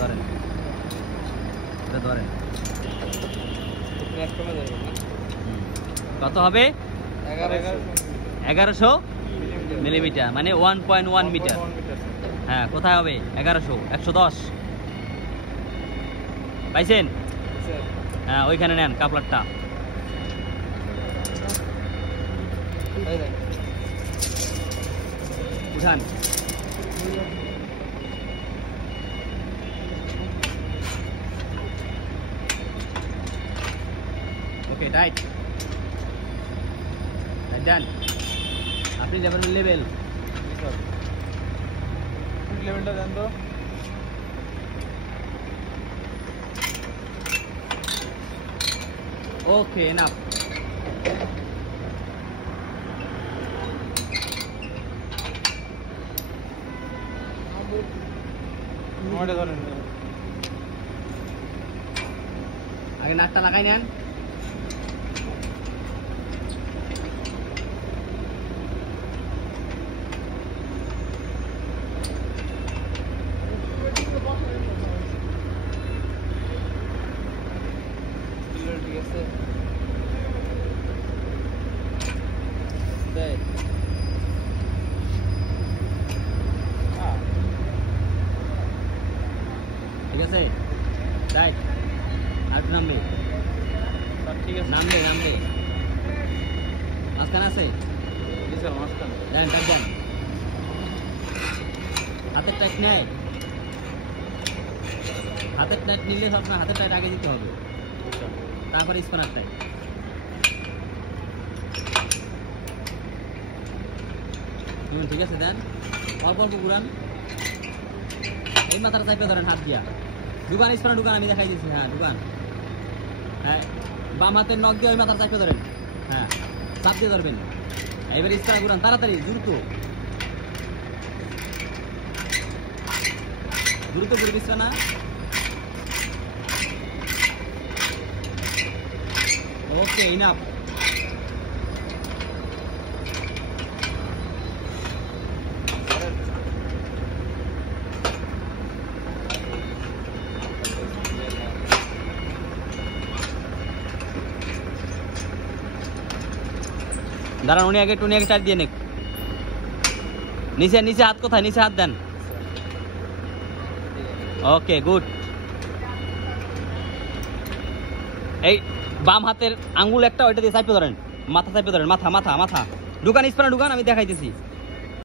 ধরেন, এটা ধরেন। কত হবে? 1100 মিলিমিটার, মানে 1.1 মিটার। হ্যাঁ, কোথায় হবে? 1100, 110 পাইছেন? হ্যাঁ, ওইখানে নেন কাপলারটা। উঠান। ওকে, টাইট ডান। আপনি লেভেলটা দেন তো। ওকে, এনাফ। আগে নাটটা লাগাই নেন। ঠিক আছে, ঠিক আছে, রাইট। আর নামবে, ঠিক আছে, নামবে নামবে। মাঝখানে আছে, দেন টাক দেন। হাতের টাইট নেয়, হাতের টাইট নিলে সবসময় হাতের টাইট আগে দিতে হবে, তারপরে স্পানার টাইট। ঠিক আছে, দেন অল্প অল্প ঘুরান। এই মাথাটা চাইপে ধরেন হাত দিয়া। ঢুকান স্পানার, ঢুকান, আমি দেখাই দিচ্ছি। হ্যাঁ ঢুকান। হ্যাঁ, বাম হাতের নখ দিয়ে ওই মাথার চাইপে ধরেন। হ্যাঁ, চাপ দিয়ে ধরবেন। এবার স্পানার ঘুরান, তাড়াতাড়ি, দ্রুত দ্রুত ঘুরবে স্পানা। ওকে, ইনাফ। দাঁড়ান, উনি আগে টাইট দিয়ে নেক। নিচে নিচে হাত কোথায়? নিচে হাত দেন। ওকে, গুড। এই বাম হাতের আঙ্গুল একটা, ওইটা দিয়ে চাইপে ধরেন, মাথা চাইপে ধরেন, মাথা মাথা মাথা। ঢুকান স্পানা, ঢুকান, আমি দেখাইতেছি।